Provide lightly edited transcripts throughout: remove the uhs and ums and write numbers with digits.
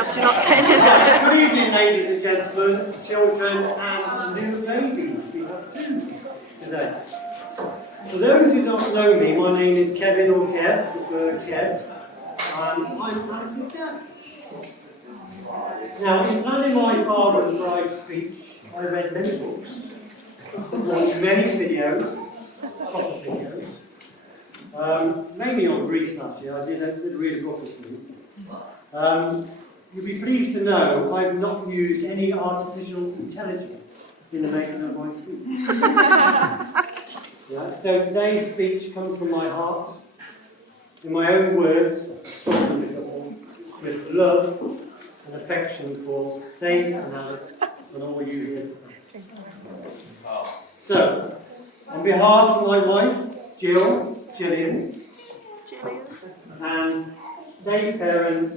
else you're not getting in there. Good evening, ladies and gentlemen, children and new babies. We have two today. For those who don't know me, my name is Kevin or Kev, Kev, and I'm Alice's dad. Now, in planning my father and bride speech, I read many books, watched many videos, proper videos, mainly on Greece last year. I did read a book or two. You'll be pleased to know I've not used any artificial intelligence in the making of my speech. Yeah, so today's speech comes from my heart, in my own words, with love and affection for Dave and Alice and all you here today. So, on behalf of my wife, Gillian, and Dave's parents,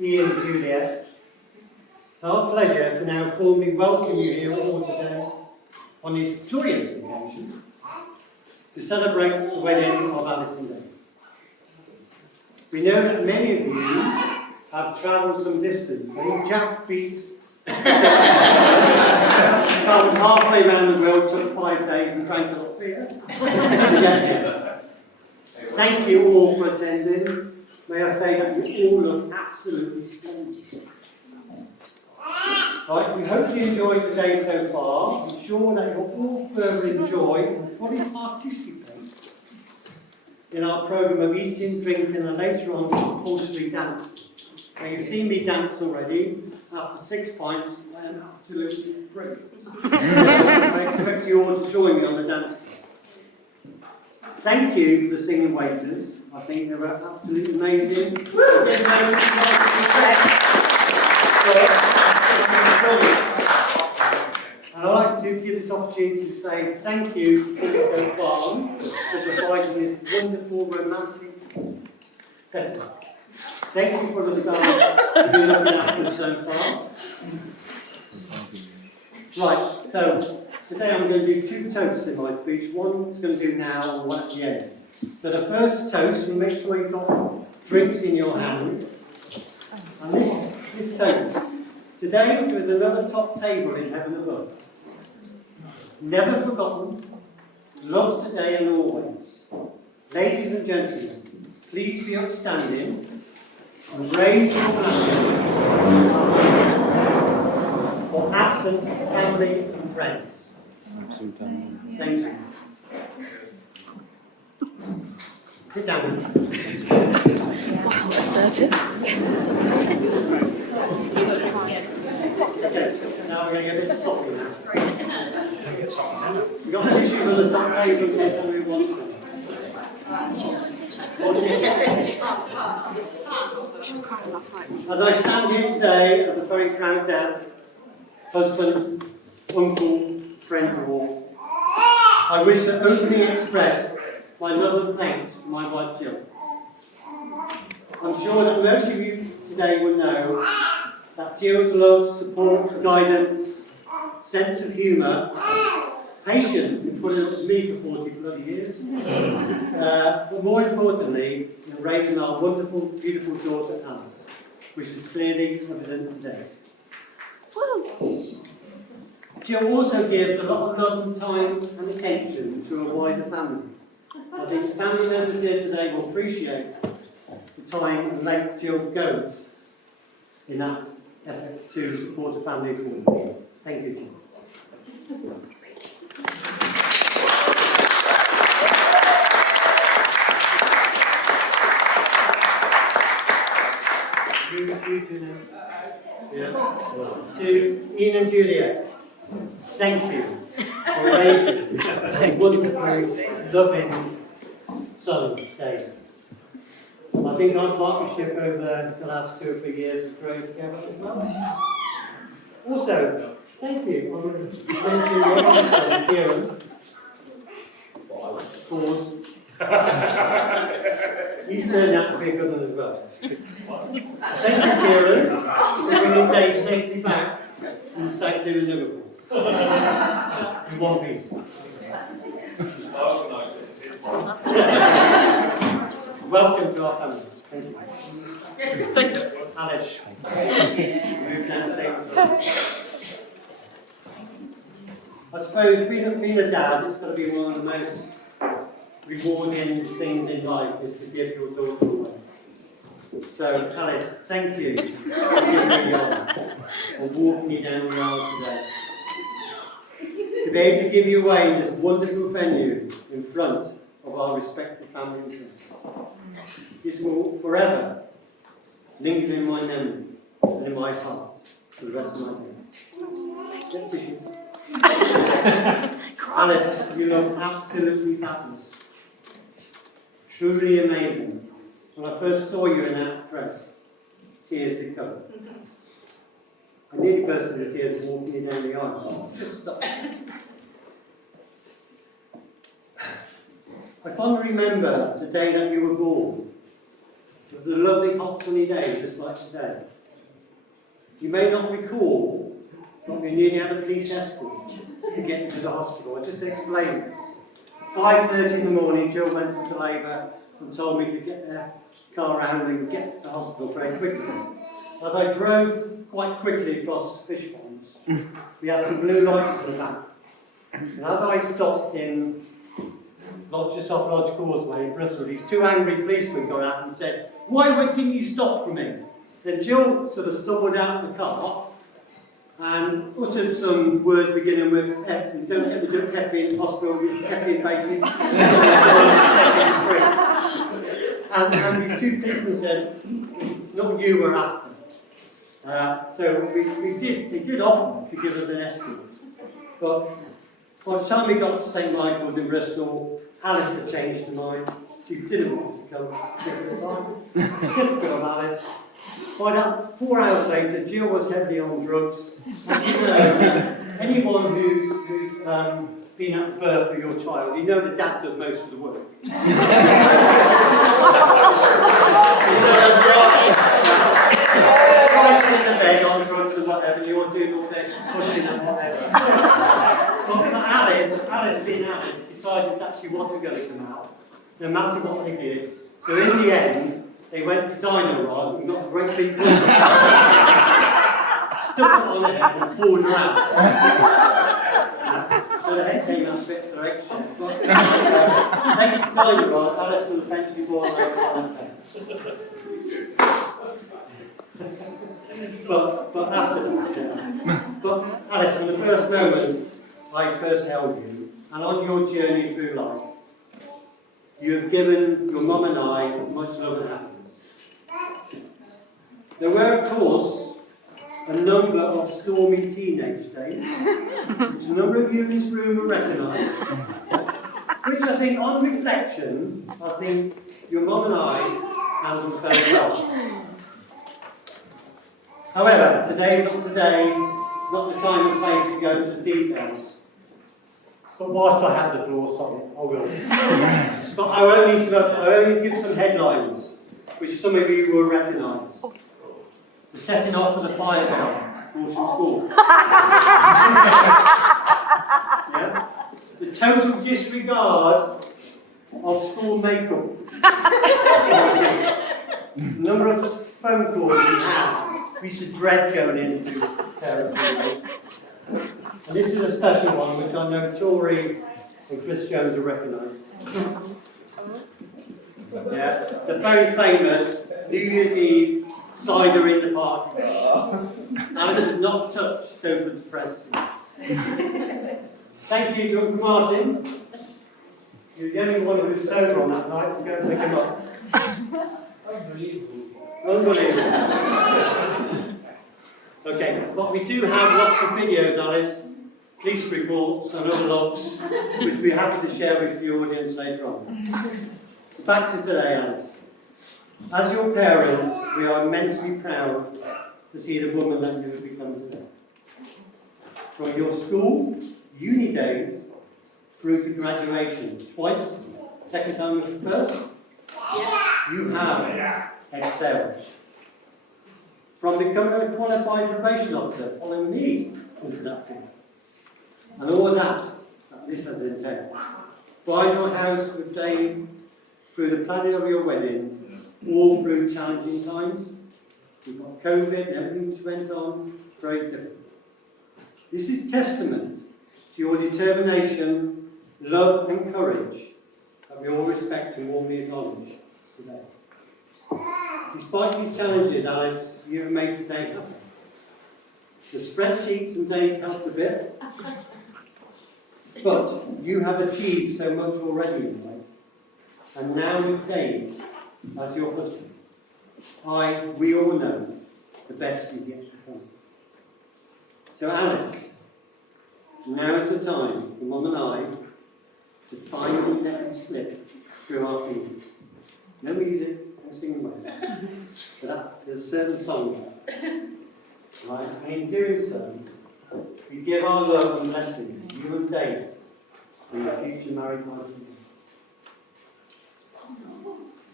Ian and Juliet, it's our pleasure to now formally welcome you here all today on this joyous occasion to celebrate the wedding of Alice and Dave. We know that many of you have travelled some distance. I think Jack Beats travelled halfway around the world, took 5 days and drank a lot of beer to get here. Thank you all for attending. May I say that you all look absolutely splendid. Right, we hope you enjoyed today so far. I'm sure that you'll all further enjoy and fully participate in our programme of eating, drinking and later on compulsory dance. Now you've seen me dance already. After 6 pints, I am absolutely brilliant. I expect you all to join me on the dance floor. Thank you for the singing waiters. I think they were absolutely amazing. And I'd like to give this opportunity to say thank you to the barn for providing this wonderful romantic setup. Thank you for the staff who've been looking after us so far. Right, so today I'm going to do 2 toasts in my speech. One is going to do now and one at the end. So the first toast, you make sure you've got drinks in your hand. And this toast. Today there is another top table in heaven above. Never forgotten, loved today and always. Ladies and gentlemen, please be upstanding and raise your hand for absent family and friends. Thank you. Sit down. Wow, assertive. Now we're going to get a bit soppy now. We've got tissues on the top table in case somebody wants them. She was crying last night. As I stand here today as a very proud dad, husband, uncle, friend of all, I wish to openly express my love and thanks to my wife Jill. I'm sure that most of you today will know that Jill's love, support, guidance, sense of humour, patience in putting up with me for 40 bloody years, but more importantly, in raising our wonderful, beautiful daughter Alice, which is clearly evident today. Jill also gives a lot of love and time and attention to a wider family. I think family members here today will appreciate the time and length Jill goes in that effort to support the family accordingly. Thank you, Jill. You two now. Yeah. To Ian and Juliet, thank you for raising a wonderful, loving son, Dave. I think our partnership over the last 2 or 3 years has grown together as well. Also, thank you. Thank you, your other son, Kieran. Pause. He's turned out to be a good one as well. Thank you, Kieran, for bringing Dave safely back from the state doing Liverpool. In one piece. Welcome to our family. Thank you. Alice. Move downstairs. I suppose being a dad, it's got to be one of the most rewarding things in life is to give your daughter away. So, Alice, thank you for giving me and walking me down the aisle today. To be able to give you away in this wonderful venue in front of our respective families. This will forever linger in my memory and in my heart for the rest of my days. Get tissues. Alice, you look absolutely fabulous. Truly amazing. When I first saw you in that dress, tears did come. I nearly burst into tears walking you down the aisle. Just stop. I fondly remember the day that you were born. It was a lovely hot sunny day, just like today. You may not recall, but we nearly had a police escort to get you to the hospital. I just explained this. 5:30 in the morning, Jill went into labour and told me to get their car around and get to the hospital very quickly. As I drove quite quickly across fish ponds, we had some blue lights in the back. And as I stopped in, just off Lodge Causeway in Bristol, these two angry policemen got out and said, "Why didn't you stop for me?" Then Jill sort of stumbled out of the car and uttered some words beginning with F, and don't get me to F in hospital, it's F in baby. And these two policemen said, "It's not you we're after." So we did offer to give us an escort. But by the time we got to St Michael's in Bristol, Alice had changed her mind. She didn't want to come at the time. Typical of Alice. By that, 4 hours later, Jill was heavily on drugs. And you know, anyone who's been at birth for your child, you know the dad does most of the work. Right in the bed on drugs and whatever, you're doing all the pushing and whatever. But Alice being Alice, decided that she wasn't going to come out, no matter what they did. So in the end, they went to Dino-Rod and got a great big ball. Stuck it on her head and pulled her out. So the head came out a bit for extra. Thanks to Dino-Rod, Alice will eventually go on over her face. But that's it. But Alice, from the first moment I first held you, and on your journey through life, you have given your mum and I much love and happiness. There were, of course, a number of stormy teenage days, which a number of you in this room will recognise, which I think, on reflection, I think your mum and I handled very well. However, today, not the time and place to go into the details. But whilst I have the floor solid, I will. But I will only give some headlines, which some of you will recognise. The setting off of the fire bell, Horsham School. Yeah? The total disregard of school makeup. The number of phone calls we had. We used to dread going into therapy. And this is a special one, which I know Tori and Chris Jones will recognise. Yeah, the very famous New Year's Eve cider in the park. Alice has not touched Stowford's Preston. Thank you, Uncle Martin. You're the only one who was sober on that night, so go and pick him up. Unbelievable. Okay, but we do have lots of videos, Alice, police reports and other logs, which we're happy to share with the audience later on. Back to today, Alice. As your parents, we are immensely proud to see the woman that you have become today. From your school, uni days, through to graduation, twice, second time was the first, you have excelled. From becoming a qualified probation officer, following me into that field. And all that this has entailed. Buying your house with Dave, through the planning of your wedding, all through challenging times. We've got COVID and everything which went on, very different. This is testament to your determination, love and courage that we all respect and warmly acknowledge today. Despite these challenges, Alice, you have made today happen. The spreadsheets and Dave helped a bit, but you have achieved so much already in life, and now with Dave as your husband, we all know the best is yet to come. So Alice, now is the time for Mum and I to finally let it slip through our fingers. No music, no singing words. But there's a certain song there. Right? And in doing so, we give our love and blessing to you and Dave and your future married life.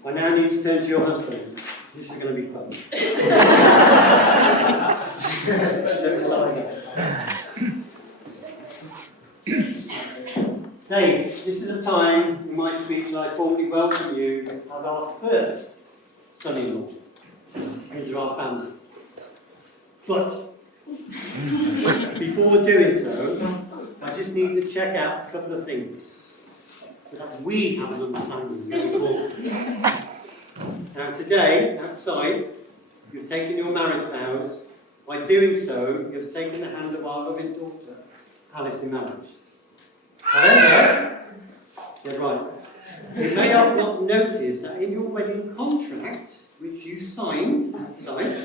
I now need to turn to your husband. This is going to be fun. Dave, this is a time in my speech that I formally welcome you as our first son-in-law into our family. But before doing so, I just need to check out a couple of things so that we have an understanding going forward. Now today, outside, you've taken your marriage vows. By doing so, you've taken the hand of our loving daughter, Alice, in marriage. However, you're right. You may have not noticed that in your wedding contract, which you signed outside,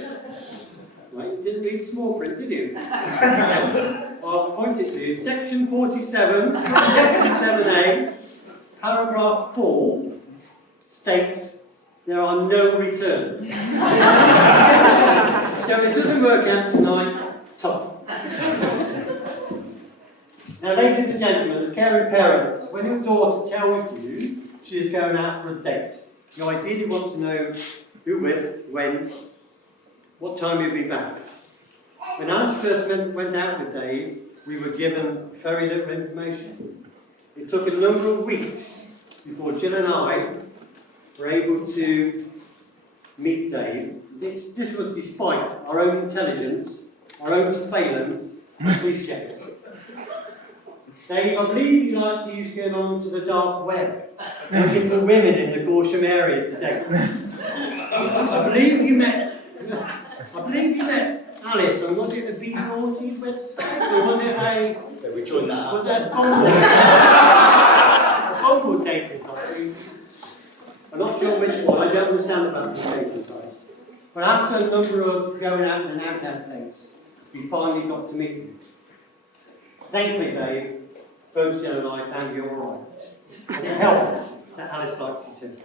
right, you didn't read small print, did you? I'll point it to you. Section 47, 7A, paragraph 4 states there are no returns. So if it doesn't work out tonight, tough. Now, ladies and gentlemen, as caring parents, when your daughter tells you she is going out for a date, you ideally want to know who with, when, what time you'll be back. When Alice first went out with Dave, we were given very little information. It took a number of weeks before Jill and I were able to meet Dave. This was despite our own intelligence, our own surveillance, and police checks. Dave, I believe you like to use going on to the dark web, looking for women in the Gorsham area today. I believe you met Alice, and was it a B40 website, or was it a... Yeah, we joined that Was up. that a Bumble dating site? I'm not sure which one, I don't understand about the dating sites. But after a number of going out and out dates, we finally got to meet you. Thankfully, Dave, both Jill and I found you all right. And it helped that Alice liked you too.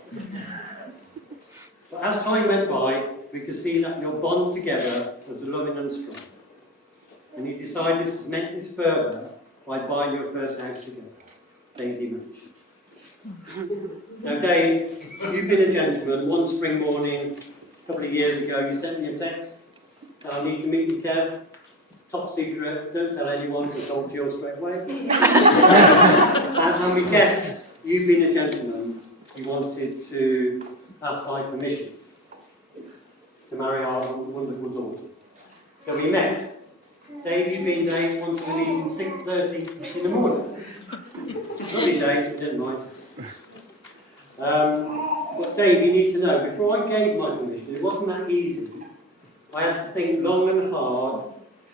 But as time went by, we could see that your bond together was loving and strong. And you decided to cement this further by buying your first house together, Daisy Mansion. Now, Dave, you've been a gentleman. One spring morning, a couple of years ago, you sent me a text. I need to meet you, Kev. Top secret, don't tell anyone, because I told Jill straight away. and we guessed you've been a gentleman. You wanted to ask my permission to marry our wonderful daughter. So we met. Dave, you've been Dave, wanted to meet at 6:30 in the morning. Lovely days, didn't mind. But Dave, you need to know, before I gave my permission, it wasn't that easy. I had to think long and hard.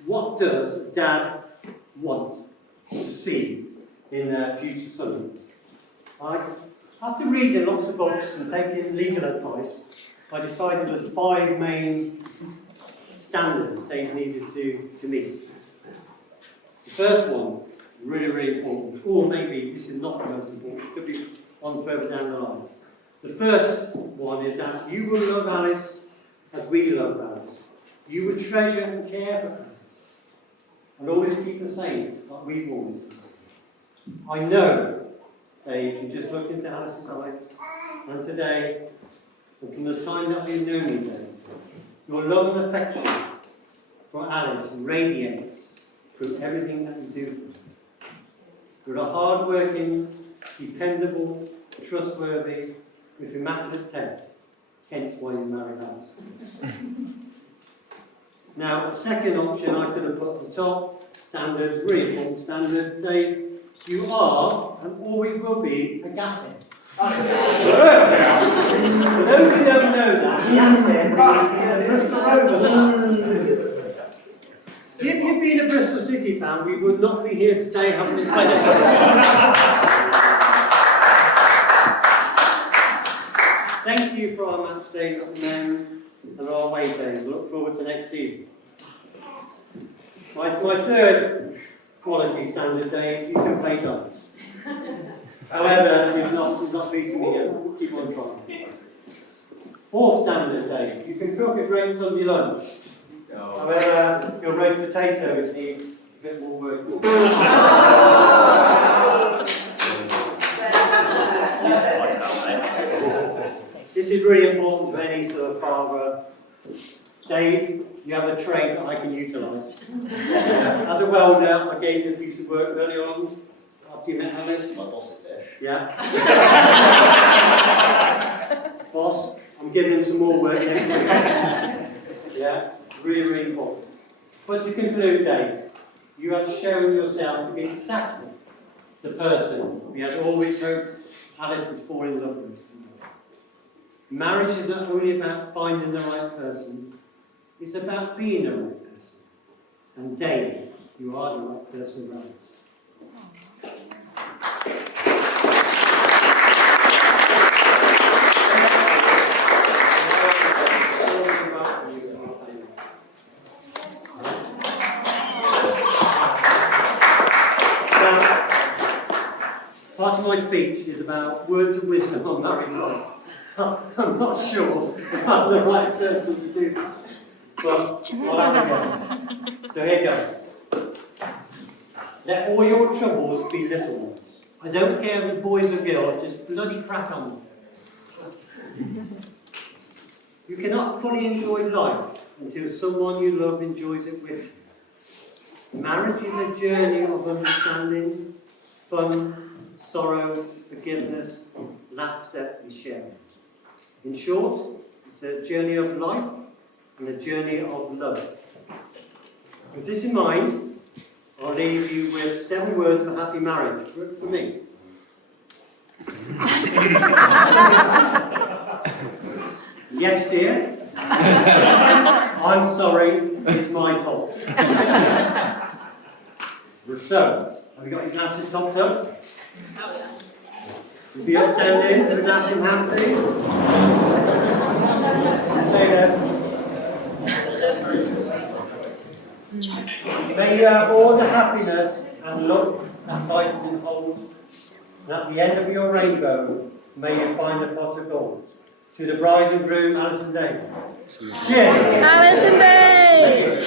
What does Dad want to see in their future son? After reading lots of books and taking legal advice, I decided there's 5 main standards Dave needed to meet. The first one, really, really important, or maybe this is not the most important, it could be one further down the line. The first one is that you will love Alice as we love Alice. You will treasure and care for Alice. And always keep her safe, like we've always done. I know, Dave, you just look into Alice's eyes, and today, and from the time that we've known you, Dave, your love and affection for Alice radiates through everything that you do for her. You're a hard-working, dependable, trustworthy, with immaculate taste, hence why you married Alice. Now, the second option I could have put at the top, standards, really important standard. Dave, you are, and always will be, a gashead. For those who don't know that, gashead is a Bristol Rovers. If you'd been a Bristol City fan, we would not be here today having this celebration. Thank you for our match days at the moment and our away days. We look forward to next season. My third quality standard, Dave, you can play darts. However, you've not beaten me yet. Keep on trying. Fourth standard, Dave, you can cook a great Sunday lunch. However, your roast potatoes need a bit more work. This is really important to any sort of father. Dave, you have a trade that I can utilise. As a welder, I gave you a piece of work earlier on, after you met Alice. My boss is Ish. Yeah. Boss, I'm giving him some more work next week. Yeah, really, really important. But to conclude, Dave, you have shown yourself to be exactly the person we had always hoped Alice would fall in love with. Marriage is not only about finding the right person, it's about being the right person. And Dave, you are the right person, right? Part of my speech is about words of wisdom on married life. I'm not sure about the right person to do that. But I'll have a go. So here goes. Let all your troubles be little ones. I don't care if it's boys or girls, just bloody crack on with it. You cannot fully enjoy life until someone you love enjoys it with you. Marriage is a journey of understanding, fun, sorrow, forgiveness, laughter and sharing. In short, it's a journey of life and a journey of love. With this in mind, I'll leave you with 7 words for happy marriage. Work for me. Yes, dear. I'm sorry, it's my fault. So, have you got your glasses topped up? You'll be upstanding with a glass in hand, please. Stay there. May you have all the happiness and love that life can hold. And at the end of your rainbow, may you find a pot of gold. To the bride and groom, Alice and Dave. Cheers. Alice and Dave!